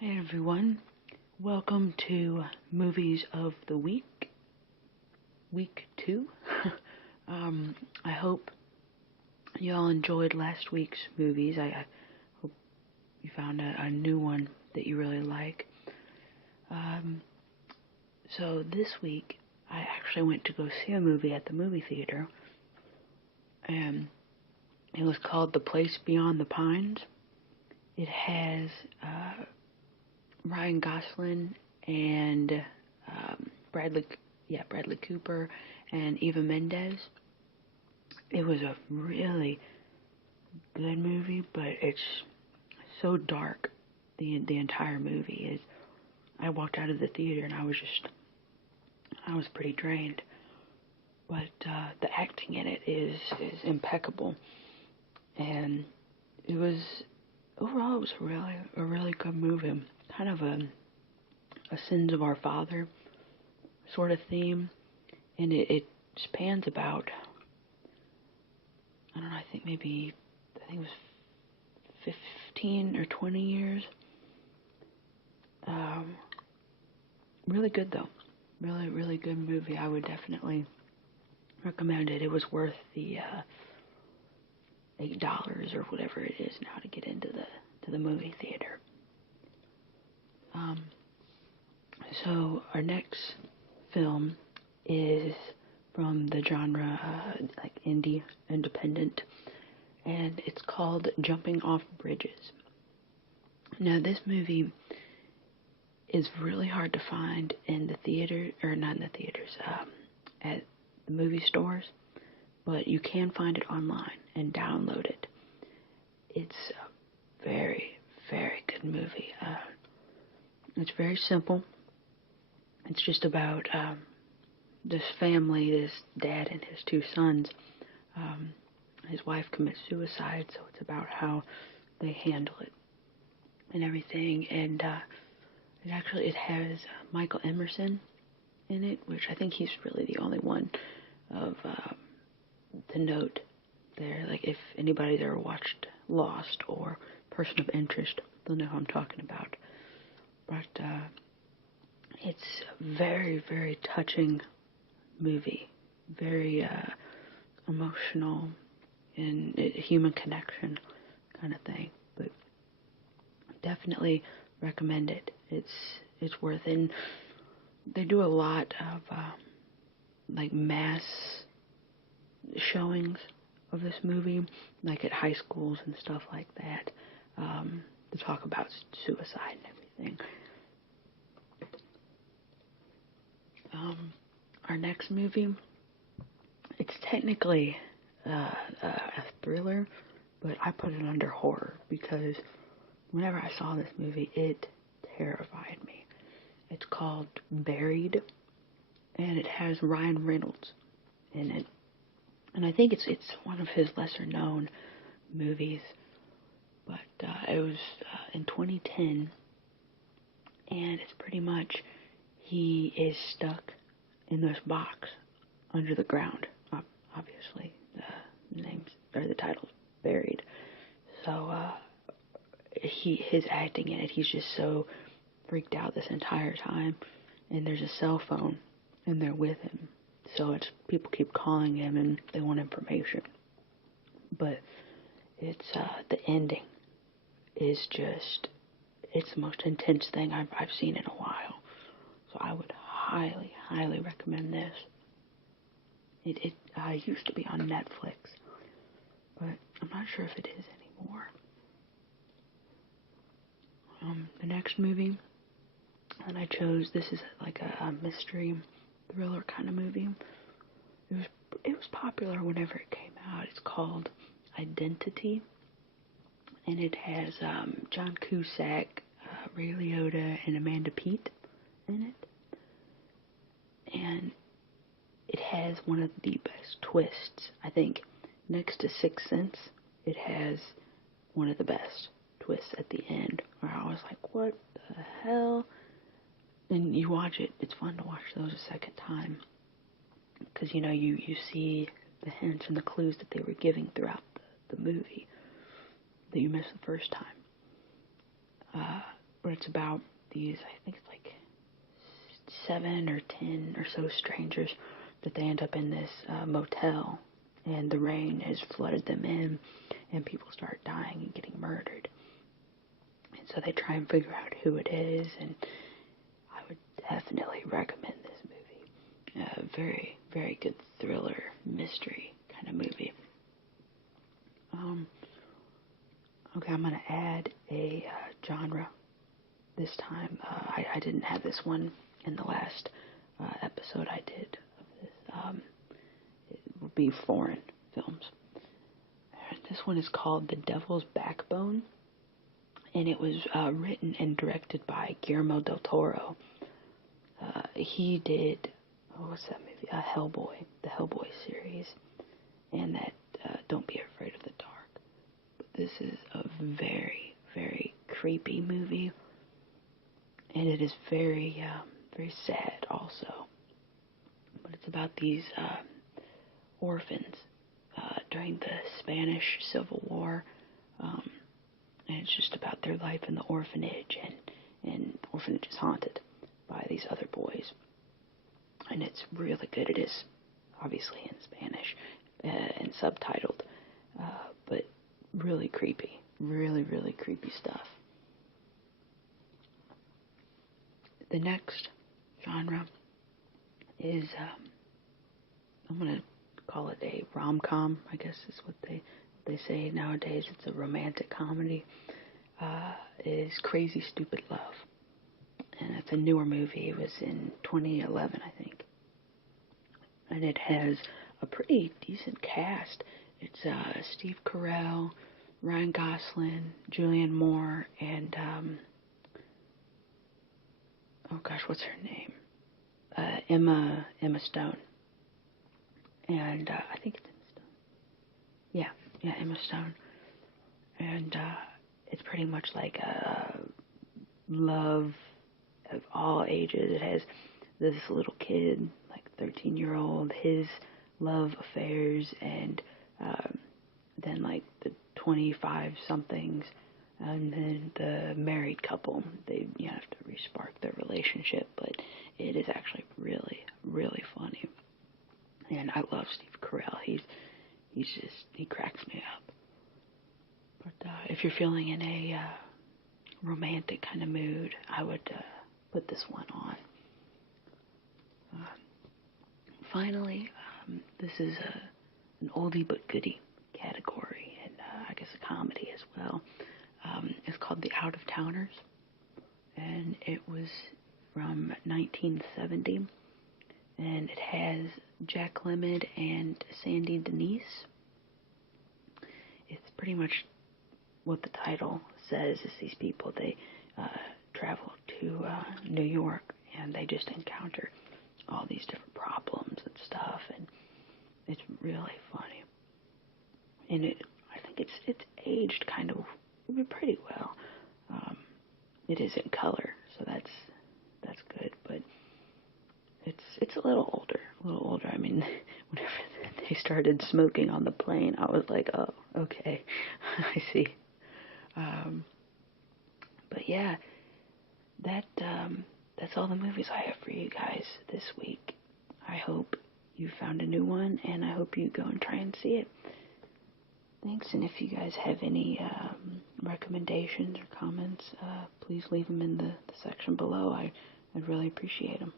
Hey everyone, welcome to Movies of the Week, week 2. I hope you all enjoyed last week's movies. I hope you found a new one that you really like. So this week, I actually went to go see a movie at the movie theater, and it was called The Place Beyond the Pines. It has Ryan Gosling and Bradley Cooper and Eva Mendes. It was a really good movie, but it's so dark. The entire movie is. I walked out of the theater and I was pretty drained. But the acting in it is impeccable, and overall it was a really good movie. Kind of a Sins of Our Father sort of theme, and it spans about, I don't know, I think it was 15 or 20 years. Really good though, really good movie. I would definitely recommend it. It was worth the $8 or whatever it is now to get into the movie theater. So our next film is from the genre like independent, and it's called Jumping Off Bridges. Now this movie is really hard to find in the theater, or not in the theaters, at the movie stores, but you can find it online and download it. It's a very good movie. It's very simple. It's just about this family, this dad and his two sons. His wife commits suicide, so it's about how they handle it and everything. And it has Michael Emerson in it, which I think he's really the only one of to note there. Like, if anybody's ever watched Lost or Person of Interest, they'll know who I'm talking about. But it's a very touching movie, very emotional and human connection kind of thing. But definitely recommend it. It's worth it. And they do a lot of like mass showings of this movie, like at high schools and stuff like that, to talk about suicide and everything. Our next movie, it's technically a thriller, but I put it under horror because whenever I saw this movie, it terrified me. It's called Buried, and it has Ryan Reynolds in it. And I think it's one of his lesser known movies, but it was in 2010, and it's pretty much he is stuck in this box under the ground. Obviously, the names or the title's Buried. So his acting in it, he's just so freaked out this entire time, and there's a cell phone in there with him. So it's people keep calling him and they want information. But it's the ending is just, it's the most intense thing I've seen in a while. So I would highly recommend this. It used to be on Netflix, but I'm not sure if it is anymore. The next movie that I chose, this is like a mystery thriller kind of movie. It was popular whenever it came out. It's called Identity, and it has John Cusack, Ray Liotta, and Amanda Peet in it. And it has one of the best twists. I think next to Sixth Sense, it has one of the best twists at the end, where I was like, what the hell? And you watch it, it's fun to watch those a second time, because you see the hints and the clues that they were giving throughout the movie that you missed the first time. where it's about these, I think it's like 7 or 10 or so strangers that they end up in this motel, and the rain has flooded them in, and people start dying and getting murdered. And so they try and figure out who it is, and I would definitely recommend this movie. Very, very good thriller, mystery kind of movie. Okay, I'm going to add a genre this time. I didn't have this one in the last episode I did of this. It will be foreign films. This one is called The Devil's Backbone, and it was written and directed by Guillermo del Toro. He did, what's that movie? Hellboy, the Hellboy series, and that Don't Be Afraid of the Dark. But this is a very, very creepy movie, and it is very, very sad also. But it's about these orphans during the Spanish Civil War, and it's just about their life in the orphanage, and the orphanage is haunted by these other boys. And it's really good. It is obviously in Spanish and subtitled, but really creepy. Really, really creepy stuff. The next genre is, I'm going to call it a rom-com, I guess is what they say nowadays. It's a romantic comedy. It is Crazy Stupid Love. And it's a newer movie. It was in 2011, I think. And it has a pretty decent cast. It's Steve Carell, Ryan Gosling, Julianne Moore, and oh gosh, what's her name? Emma Stone. And I think it's Emma Stone. Yeah, Emma Stone. And it's pretty much like a love of all ages. It has this little kid, like 13-year-old, his love affairs, and then like the 25-somethings, and then the married couple. They have to re-spark their relationship, but it is actually really, really funny. And I love Steve Carell. He cracks me up. But if you're feeling in a romantic kind of mood, I would put this one on. Finally, this is an oldie but goodie category, and I guess a comedy as well. It's called The Out of Towners, and it was from 1970, and it has Jack Lemmon and Sandy Denise. It's pretty much what the title says, is these people, they travel to New York, and they just encounter all these different problems and stuff, and it's really funny. And I think it's aged kind of pretty well. It is in color, so that's good, but it's a little older. I mean, whenever they started smoking on the plane, I was like, oh, okay, I see. But yeah, that's all the movies I have for you guys this week. I hope you found a new one, and I hope you go and try and see it. Thanks, and if you guys have any recommendations or comments, please leave them in the section below. I'd really appreciate them.